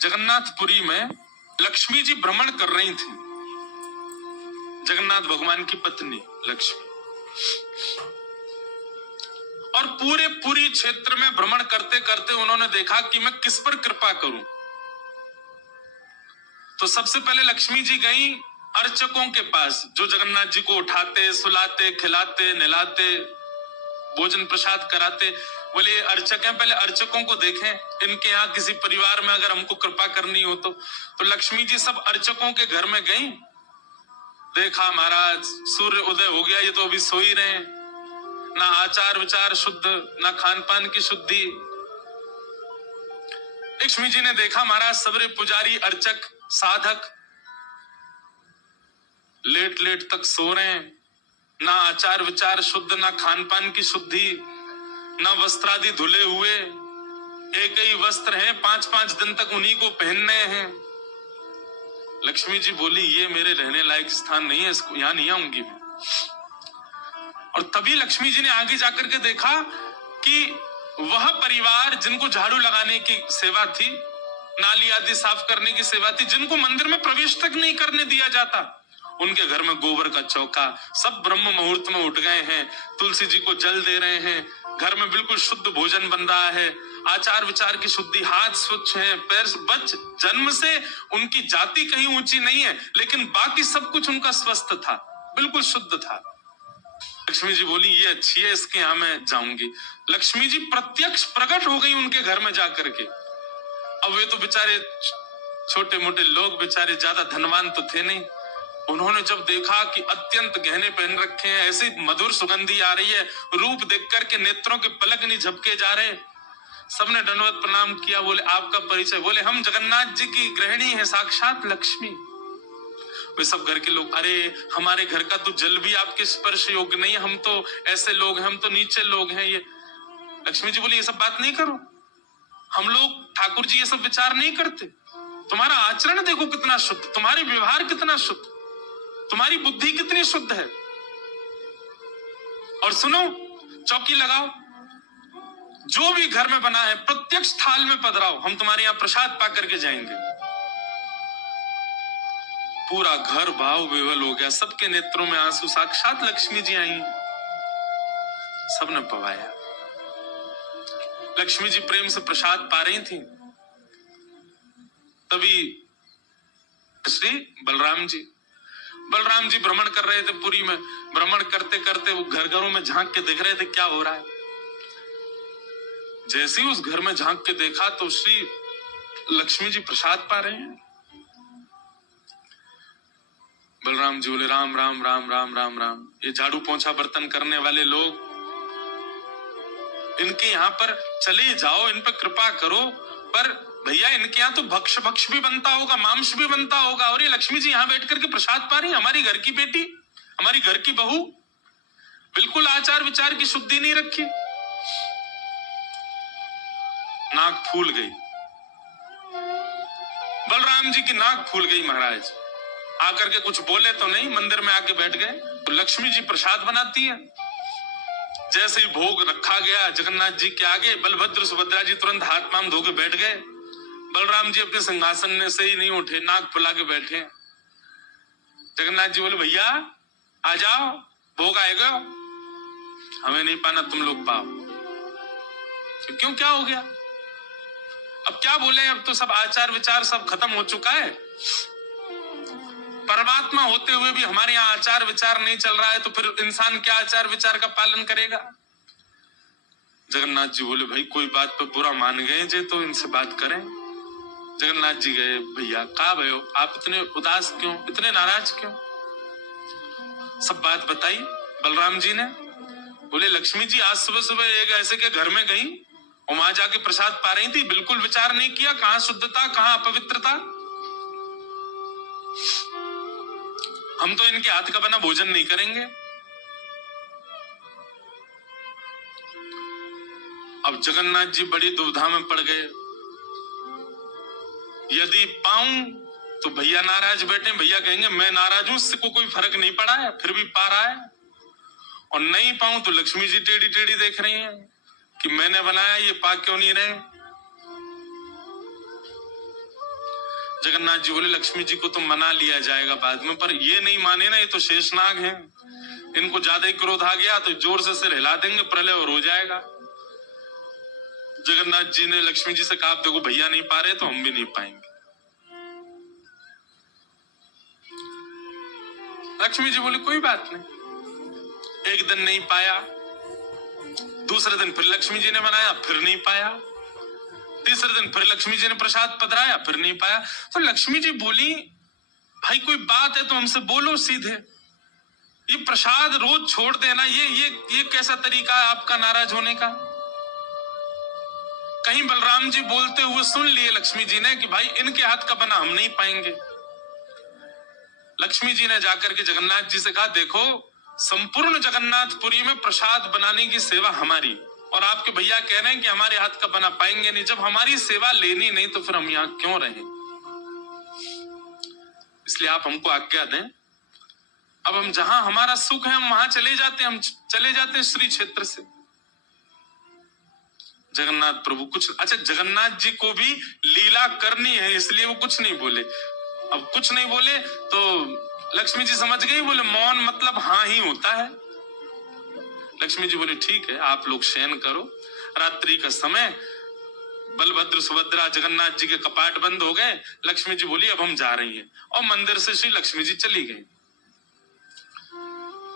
जगन्नाथपुरी में लक्ष्मी जी भ्रमण कर रही थी, जगन्नाथ भगवान की पत्नी लक्ष्मी, और पूरी क्षेत्र में भ्रमण करते करते उन्होंने देखा कि मैं किस पर कृपा करूं। तो सबसे पहले लक्ष्मी जी गई अर्चकों के पास, जो जगन्नाथ जी को उठाते, सुलाते, खिलाते, नहलाते, भोजन प्रसाद कराते। बोले अर्चक हैं, पहले अर्चकों को देखें, इनके यहाँ किसी परिवार में अगर हमको कृपा करनी हो तो लक्ष्मी जी सब अर्चकों के घर में गई। देखा महाराज सूर्य उदय हो गया, ये तो अभी सो ही रहे, ना आचार विचार शुद्ध, ना खान पान की शुद्धि। लक्ष्मी जी ने देखा महाराज सबरे पुजारी, अर्चक, साधक लेट लेट तक सो रहे हैं, ना आचार विचार शुद्ध, ना खान पान की शुद्धि, ना वस्त्रादि धुले हुए, एक ही वस्त्र हैं, 5-5 दिन तक उन्हीं को पहनने हैं। लक्ष्मी जी बोली ये मेरे रहने लायक स्थान नहीं है, इसको यहां नहीं आऊंगी मैं। और तभी लक्ष्मी जी ने आगे जाकर के देखा कि वह परिवार जिनको झाड़ू लगाने की सेवा थी, नाली आदि साफ करने की सेवा थी, जिनको मंदिर में प्रवेश तक नहीं करने दिया जाता, उनके घर में गोबर का चौका, सब ब्रह्म मुहूर्त में उठ गए हैं, तुलसी जी को जल दे रहे हैं, घर में बिल्कुल शुद्ध भोजन बन रहा है, आचार विचार की शुद्धि, हाथ स्वच्छ है, पैर बच, जन्म से उनकी जाति कहीं ऊंची नहीं है, लेकिन बाकी सब कुछ उनका स्वस्थ था, बिल्कुल शुद्ध था। लक्ष्मी जी बोली ये अच्छी है, इसके यहां मैं जाऊंगी। लक्ष्मी जी प्रत्यक्ष प्रकट हो गई उनके घर में जाकर के। अब वे तो बेचारे छोटे मोटे लोग, बेचारे ज्यादा धनवान तो थे नहीं। उन्होंने जब देखा कि अत्यंत गहने पहन रखे हैं, ऐसी मधुर सुगंधी आ रही है, रूप देख करके नेत्रों के पलक नहीं झपके जा रहे, सबने दंडवत प्रणाम किया। बोले आपका परिचय? बोले हम जगन्नाथ जी की गृहिणी है, साक्षात लक्ष्मी। वे सब घर के लोग, अरे हमारे घर का तो जल भी आपके स्पर्श योग्य नहीं है, हम तो ऐसे लोग हैं, हम तो नीचे लोग हैं। ये लक्ष्मी जी बोली ये सब बात नहीं करो, हम लोग ठाकुर जी ये सब विचार नहीं करते। तुम्हारा आचरण देखो कितना शुद्ध, तुम्हारे व्यवहार कितना शुद्ध, तुम्हारी बुद्धि कितनी शुद्ध है। और सुनो, चौकी लगाओ, जो भी घर में बना है प्रत्यक्ष थाल में पधराओ, हम तुम्हारे यहाँ प्रसाद पा करके जाएंगे। पूरा घर भाव विवल हो गया, सबके नेत्रों में आंसू, साक्षात लक्ष्मी जी आई, सबने पवाया। लक्ष्मी जी प्रेम से प्रसाद पा रही थी, तभी श्री बलराम जी भ्रमण कर रहे थे पुरी में। भ्रमण करते करते वो घर घरों में झांक के देख रहे थे क्या हो रहा है। जैसे ही उस घर में झांक के देखा तो श्री लक्ष्मी जी प्रसाद पा रहे हैं। बलराम जी बोले राम राम राम राम राम राम, ये झाड़ू पोंछा बर्तन करने वाले लोग, इनके यहाँ पर चले जाओ, इन पर कृपा करो, पर भैया इनके यहाँ तो भक्ष भी बनता होगा, मांस भी बनता होगा, और ये लक्ष्मी जी यहाँ बैठ करके प्रसाद पा रही, हमारी घर की बेटी, हमारी घर की बहू, बिल्कुल आचार विचार की शुद्धि नहीं रखी। नाक फूल गई, बलराम जी की नाक फूल गई। महाराज आकर के कुछ बोले तो नहीं, मंदिर में आके बैठ गए। तो लक्ष्मी जी प्रसाद बनाती है, जैसे ही भोग रखा गया जगन्नाथ जी के आगे, बलभद्र सुभद्रा जी तुरंत हाथ पांव धो के बैठ गए। बलराम जी अपने सिंहासन में से ही नहीं उठे, नाक फुला के बैठे। जगन्नाथ जी बोले भैया आ जाओ, भोग आएगा, हमें नहीं पाना, तुम लोग पाओ। क्यों, क्या हो गया? अब क्या बोले, अब तो सब आचार विचार सब खत्म हो चुका है। परमात्मा होते हुए भी हमारे यहाँ आचार विचार नहीं चल रहा है, तो फिर इंसान क्या आचार विचार का पालन करेगा? जगन्नाथ जी बोले भाई कोई बात पे बुरा मान गए जे, तो इनसे बात करें। जगन्नाथ जी गए, भैया कहा भयो, आप इतने उदास क्यों, इतने नाराज क्यों? सब बात बताई बलराम जी ने। बोले लक्ष्मी जी आज सुबह सुबह एक ऐसे के घर में गई और वहां जाके प्रसाद पा रही थी, बिल्कुल विचार नहीं किया, कहां शुद्धता कहां अपवित्रता। हम तो इनके हाथ का बना भोजन नहीं करेंगे। अब जगन्नाथ जी बड़ी दुविधा में पड़ गए, यदि पाऊं तो भैया नाराज बैठे, भैया कहेंगे मैं नाराज हूं, इससे को कोई फर्क नहीं पड़ा है, फिर भी पा रहा है, और नहीं पाऊं तो लक्ष्मी जी टेढ़ी टेढ़ी देख रही हैं कि मैंने बनाया, ये पा क्यों नहीं रहे। जगन्नाथ जी बोले लक्ष्मी जी को तो मना लिया जाएगा बाद में, पर ये नहीं माने ना, ये तो शेषनाग हैं, इनको ज्यादा ही क्रोध आ गया तो जोर से सिर हिला देंगे, प्रलय और हो जाएगा। जगन्नाथ जी ने लक्ष्मी जी से कहा देखो भैया नहीं पा रहे तो हम भी नहीं पाएंगे। लक्ष्मी जी बोली कोई बात नहीं। एक दिन नहीं पाया, दूसरे दिन फिर लक्ष्मी जी ने बनाया, फिर नहीं पाया, तीसरे दिन फिर लक्ष्मी जी ने प्रसाद पधराया, फिर नहीं पाया। तो लक्ष्मी जी बोली भाई कोई बात है तो हमसे बोलो सीधे, ये प्रसाद रोज छोड़ देना ये कैसा तरीका है आपका नाराज होने का। कहीं बलराम जी बोलते हुए सुन लिए लक्ष्मी जी ने कि भाई इनके हाथ का बना हम नहीं पाएंगे। लक्ष्मी जी ने जाकर के जगन्नाथ जी से कहा देखो संपूर्ण जगन्नाथपुरी में प्रसाद बनाने की सेवा हमारी, और आपके भैया कह रहे हैं कि हमारे हाथ का बना पाएंगे नहीं, जब हमारी सेवा लेनी नहीं तो फिर हम यहां क्यों रहें, इसलिए आप हमको आज्ञा दें। अब हम जहां हमारा सुख है हम वहां चले जाते हैं, हम चले जाते हैं श्री क्षेत्र से। जगन्नाथ प्रभु कुछ, अच्छा जगन्नाथ जी को भी लीला करनी है इसलिए वो कुछ नहीं बोले। अब कुछ नहीं बोले तो लक्ष्मी जी समझ गई, बोले मौन मतलब हाँ ही होता है। लक्ष्मी जी बोले ठीक है आप लोग शयन करो, रात्रि का समय, बलभद्र सुभद्रा जगन्नाथ जी के कपाट बंद हो गए। लक्ष्मी जी बोली अब हम जा रही हैं, और मंदिर से श्री लक्ष्मी जी चली गई।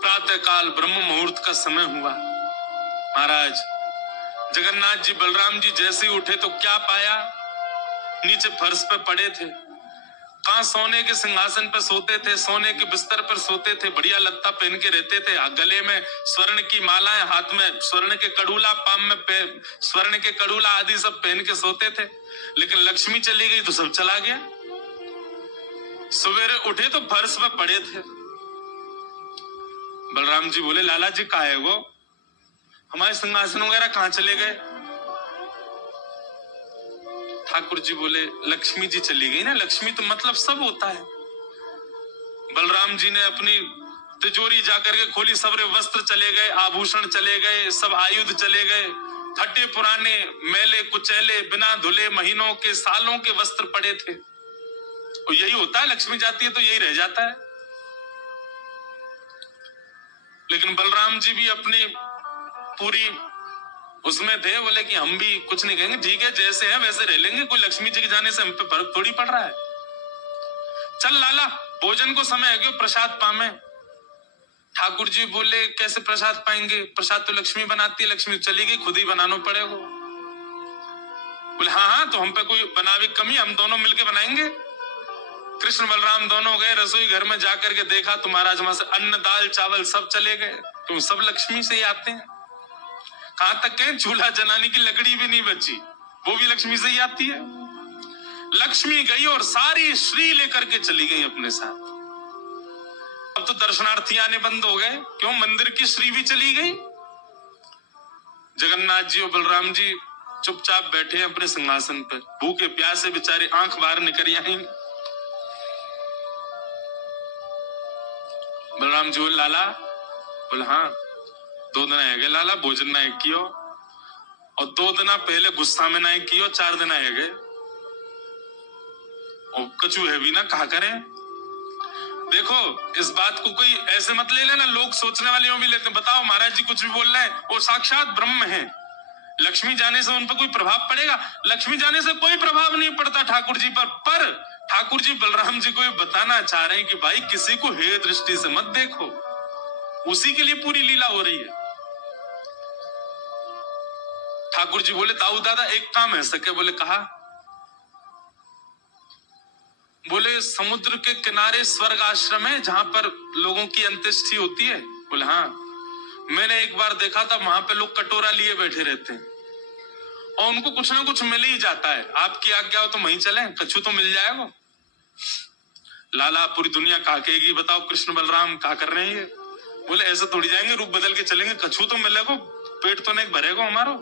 प्रातः काल ब्रह्म मुहूर्त का समय हुआ। महाराज जगन्नाथ जी बलराम जी जैसे ही उठे तो क्या पाया, नीचे फर्श पे पड़े थे। कहां सोने के सिंहासन पर सोते थे, सोने के बिस्तर पर सोते थे, बढ़िया लत्ता पहन के रहते थे, गले में स्वर्ण की मालाएं, हाथ में स्वर्ण के कड़ूला, पाम में स्वर्ण के कड़ूला आदि सब पहन के सोते थे। लेकिन लक्ष्मी चली गई तो सब चला गया। सवेरे उठे तो फर्श पे पड़े थे। बलराम जी बोले लाला जी कहाँ है वो, हमारे सिंहासन वगैरह कहाँ चले गए। ठाकुर जी बोले लक्ष्मी जी चली गई ना, लक्ष्मी तो मतलब सब होता है। बलराम जी ने अपनी तिजोरी जाकर के खोली, सबरे वस्त्र चले गए, आभूषण चले गए, सब आयुध चले गए, फटे पुराने मैले कुचैले बिना धुले महीनों के सालों के वस्त्र पड़े थे। और यही होता है, लक्ष्मी जाती है तो यही रह जाता है। लेकिन बलराम जी भी अपनी पूरी उसमें थे, बोले कि हम भी कुछ नहीं कहेंगे, ठीक है जैसे है वैसे रह लेंगे, कोई लक्ष्मी जी के जाने से हम पे फर्क थोड़ी पड़ रहा है। चल लाला भोजन को समय है क्यों, प्रसाद पामे। ठाकुर जी बोले कैसे प्रसाद पाएंगे, प्रसाद तो लक्ष्मी बनाती है, लक्ष्मी चली गई खुद ही बनाना पड़ेगा। बोले हाँ हाँ तो हम पे कोई बनावे कमी, हम दोनों मिलके बनाएंगे। कृष्ण बलराम दोनों गए रसोई घर में, जाकर के देखा तो महाराज वहां से अन्न दाल चावल सब चले गए, क्यों सब लक्ष्मी से ही आते हैं। कहां तक कहें चूल्हा जलाने की लकड़ी भी नहीं बची, वो भी लक्ष्मी से ही आती है। लक्ष्मी गई और सारी श्री लेकर के चली गई अपने साथ। अब तो दर्शनार्थी आने बंद हो गए, क्यों मंदिर की श्री भी चली गई। जगन्नाथ जी और बलराम जी चुपचाप बैठे अपने सिंहासन पर, भूखे प्यासे बेचारे आंख बाहर निकल आई। बलराम जी बोले लाला, बोले हाँ 2 दिन है गए लाला, भोजन ना कियो, और 2 दिन पहले गुस्सा में ना कियो, 4 दिन है गए, और कचू है भी ना कहा करें। देखो इस बात को कोई ऐसे मत ले लेना, लोग सोचने वाले भी लेते हैं, बताओ महाराज जी कुछ भी बोल रहे हैं, वो साक्षात ब्रह्म है। लक्ष्मी जाने से उन पर कोई प्रभाव पड़ेगा, लक्ष्मी जाने से कोई प्रभाव नहीं पड़ता ठाकुर जी पर ठाकुर जी बलराम जी को ये बताना चाह रहे हैं कि भाई किसी को हेय दृष्टि से मत देखो, उसी के लिए पूरी लीला हो रही है। ठाकुर जी बोले ताऊ दादा एक काम है सके, बोले कहा। बोले समुद्र के किनारे स्वर्ग आश्रम है जहां पर लोगों की अंत्येष्टि होती है। बोले हाँ मैंने एक बार देखा था, वहां पे लोग कटोरा लिए बैठे रहते हैं और उनको कुछ ना कुछ मिल ही जाता है, आपकी आज्ञा हो तो वहीं चले, कछु तो मिल जाएगा। लाला पूरी दुनिया कहा कहेगी बताओ कृष्ण बलराम क्या कर रहे हैं ये। बोले ऐसे थोड़ी जाएंगे, रूप बदल के चलेंगे, कछु तो मिलेगा, पेट तो नहीं भरेगा हमारा,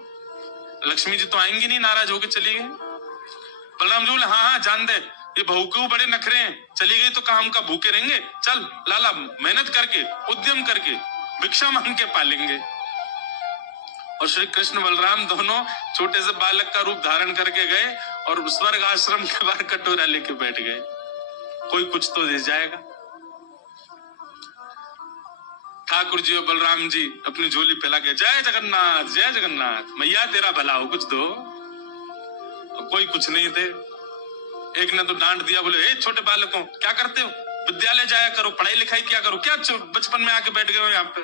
लक्ष्मी जी तो आएंगी नहीं, नाराज होकर चली गई। बलराम जी बोले हाँ हाँ जान दे, ये बहू के बड़े नखरे हैं, चली गई तो कहा हम का भूखे रहेंगे, चल लाला मेहनत करके उद्यम करके भिक्षा मांग के पालेंगे। और श्री कृष्ण बलराम दोनों छोटे से बालक का रूप धारण करके गए और स्वर्ग आश्रम के बाहर कटोरा लेके बैठ गए, कोई कुछ तो दे जाएगा। ठाकुर जी और बलराम जी अपनी झोली फैला के जय जगन्नाथ, मैया तेरा भला हो, कुछ दो। तो कोई कुछ नहीं थे। एक ने तो डांट दिया, बोले हे छोटे बालकों, क्या करते हो, विद्यालय जाया करो, पढ़ाई लिखाई क्या करो, क्या बचपन में आके बैठ गए हो यहाँ पे।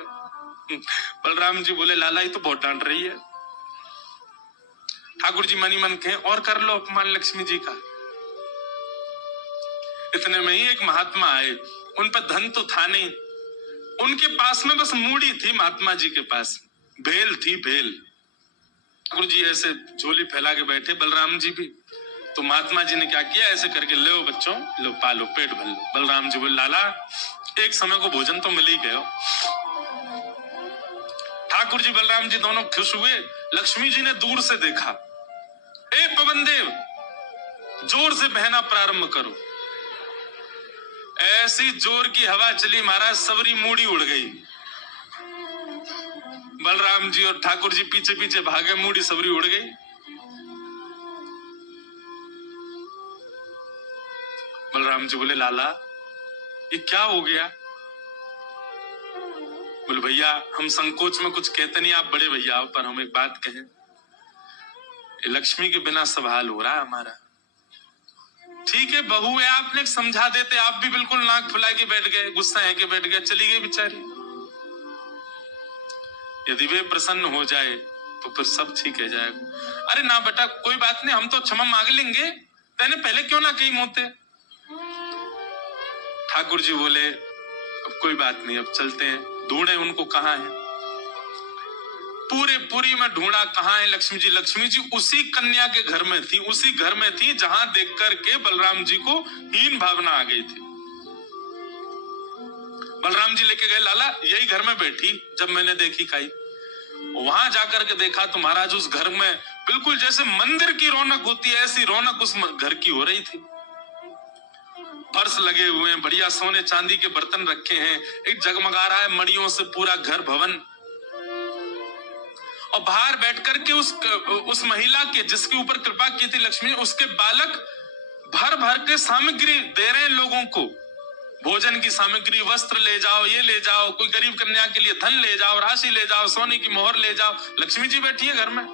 बलराम जी बोले लाला ये तो बहुत डांट रही है। ठाकुर जी मनी मन कहे और कर लो अपमान लक्ष्मी जी का। इतने में ही एक महात्मा आए, उन पर धन तो था नहीं, उनके पास में बस मूड़ी थी, महात्मा जी के पास भेल थी, भेल। ठाकुर जी ऐसे झोली फैला के बैठे, बलराम जी भी। तो महात्मा जी ने क्या किया, ऐसे करके लो बच्चों, लो पालो, पेट भर लो। बलराम जी बोले लाला एक समय को भोजन तो मिल ही गया। ठाकुर जी बलराम जी दोनों खुश हुए। लक्ष्मी जी ने दूर से देखा, ए पवन देव जोर से बहना प्रारंभ करो। ऐसी जोर की हवा चली महाराज, सबरी मूड़ी उड़ गई। बलराम जी और ठाकुर जी पीछे पीछे भागे, मूड़ी सबरी उड़ गई। बलराम जी बोले लाला ये क्या हो गया। बोले भैया हम संकोच में कुछ कहते नहीं, आप बड़े भैया, पर हम एक बात कहें, लक्ष्मी के बिना सब हाल हो रहा है हमारा। ठीक है बहू है, आपने समझा देते, आप भी बिल्कुल नाक फुला के बैठ गए, गुस्सा है के बैठ गए, चली गई बेचारी। यदि वे प्रसन्न हो जाए तो फिर सब ठीक है जाएगा। अरे ना बेटा कोई बात नहीं, हम तो क्षमा मांग लेंगे, तेने पहले क्यों ना कही मोते। ठाकुर जी बोले अब कोई बात नहीं, अब चलते हैं, ढूंढे उनको कहाँ है। पूरे पुरी में ढूंढा, कहाँ है लक्ष्मी जी। लक्ष्मी जी उसी कन्या के घर में थी, उसी घर में थी जहां देख करके बलराम जी को हीन भावना आ गई थी। बलराम जी लेके गए, लाला यही घर में बैठी जब मैंने देखी खाई। वहां जाकर के देखा तो महाराज उस घर में बिल्कुल जैसे मंदिर की रौनक होती है, ऐसी रौनक उस घर की हो रही थी। फर्श लगे हुए हैं, बढ़िया सोने चांदी के बर्तन रखे हैं, एक जगमगा रहा है मणियों से पूरा घर भवन। और बाहर बैठ करके उस महिला के जिसके ऊपर कृपा की थी लक्ष्मी, उसके बालक भर भर के सामग्री दे रहे हैं लोगों को, भोजन की सामग्री, वस्त्र ले जाओ, ये ले जाओ, कोई गरीब कन्या के लिए धन ले जाओ, राशि ले जाओ, सोने की मोहर ले जाओ। लक्ष्मी जी बैठी है घर में।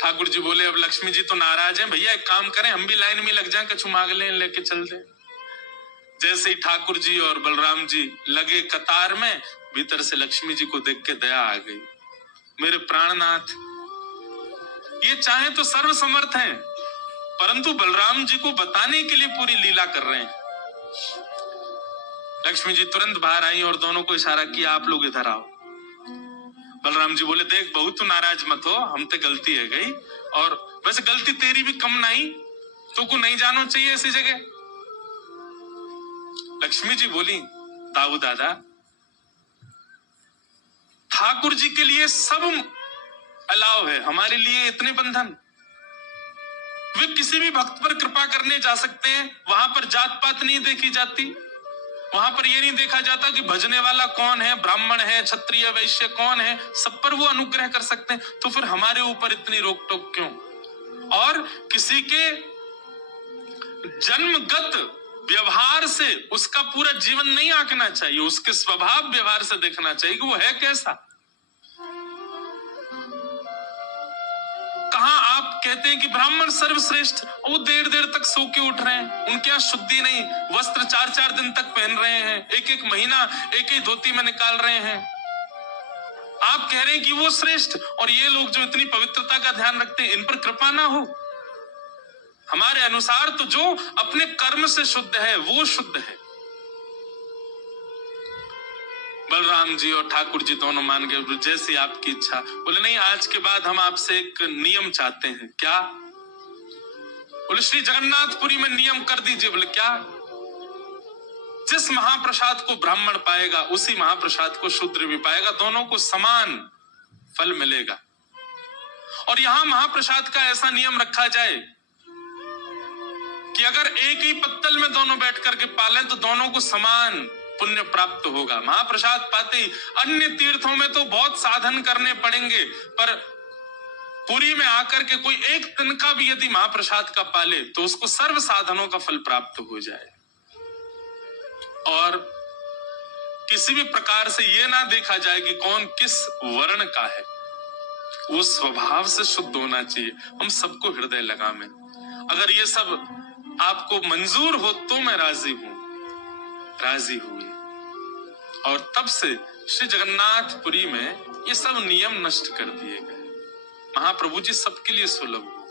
ठाकुर जी बोले अब लक्ष्मी जी तो नाराज हैं, भैया एक काम करें, हम भी लाइन में लग जाएं, कछु मांग लें, लेके चल दें। जैसे ही ठाकुर जी और बलराम जी लगे कतार में, भीतर से लक्ष्मी जी को देख के दया आ गई। मेरे प्राणनाथ ये चाहे तो सर्व समर्थ हैं, परंतु बलराम जी को बताने के लिए पूरी लीला कर रहे हैं। लक्ष्मी जी तुरंत बाहर आई और दोनों को इशारा किया, आप लोग इधर आओ। बलराम जी बोले देख बहू तू नाराज मत हो, हम तो गलती है गई, और वैसे गलती तेरी भी कम नहीं, तो को नहीं जानो चाहिए ऐसी जगह। लक्ष्मी जी बोली ताऊ दादा, ठाकुर जी के लिए सब अलाव है, हमारे लिए इतने बंधन। वे किसी भी भक्त पर कृपा करने जा सकते हैं, वहां पर जात पात नहीं देखी जाती, वहां पर यह नहीं देखा जाता कि भजने वाला कौन है, ब्राह्मण है, क्षत्रिय, वैश्य कौन है, सब पर वो अनुग्रह कर सकते हैं। तो फिर हमारे ऊपर इतनी रोक टोक क्यों। और किसी के जन्मगत व्यवहार से उसका पूरा जीवन नहीं आंकना चाहिए, उसके स्वभाव व्यवहार से देखना चाहिए कि वो है कैसा। कहां आप कहते हैं कि ब्राह्मण सर्वश्रेष्ठ, वो देर देर तक सो के उठ रहे हैं, उनके यहां शुद्धि नहीं, वस्त्र 4-4 दिन तक पहन रहे हैं, एक महीना एक ही धोती में निकाल रहे हैं। आप कह रहे हैं कि वो श्रेष्ठ, और ये लोग जो इतनी पवित्रता का ध्यान रखते हैं, इन पर कृपा ना हो। हमारे अनुसार तो जो अपने कर्म से शुद्ध है वो शुद्ध है। बलराम जी और ठाकुर जी दोनों मान गए, जैसी आपकी इच्छा। बोले नहीं, आज के बाद हम आपसे एक नियम चाहते हैं। क्या? बोले श्री जगन्नाथपुरी में नियम कर दीजिए। बोले क्या? जिस महाप्रसाद को ब्राह्मण पाएगा उसी महाप्रसाद को शूद्र भी पाएगा, दोनों को समान फल मिलेगा। और यहां महाप्रसाद का ऐसा नियम रखा जाए कि अगर एक ही पत्तल में दोनों बैठ करके पालें तो दोनों को समान पुण्य प्राप्त होगा। महाप्रसाद पाते ही, अन्य तीर्थों में तो बहुत साधन करने पड़ेंगे, पर पुरी में आकर के कोई एक तिनका भी यदि महाप्रसाद का पाले तो उसको सर्व साधनों का फल प्राप्त हो जाए। और किसी भी प्रकार से ये ना देखा जाए कि कौन किस वर्ण का है, वो स्वभाव से शुद्ध होना चाहिए। हम सबको हृदय लगा में, अगर ये सब आपको मंजूर हो तो मैं राजी हूं। राजी हुए और तब से श्री जगन्नाथपुरी में ये सब नियम नष्ट कर दिए गए। महाप्रभु जी सबके लिए सुलभ।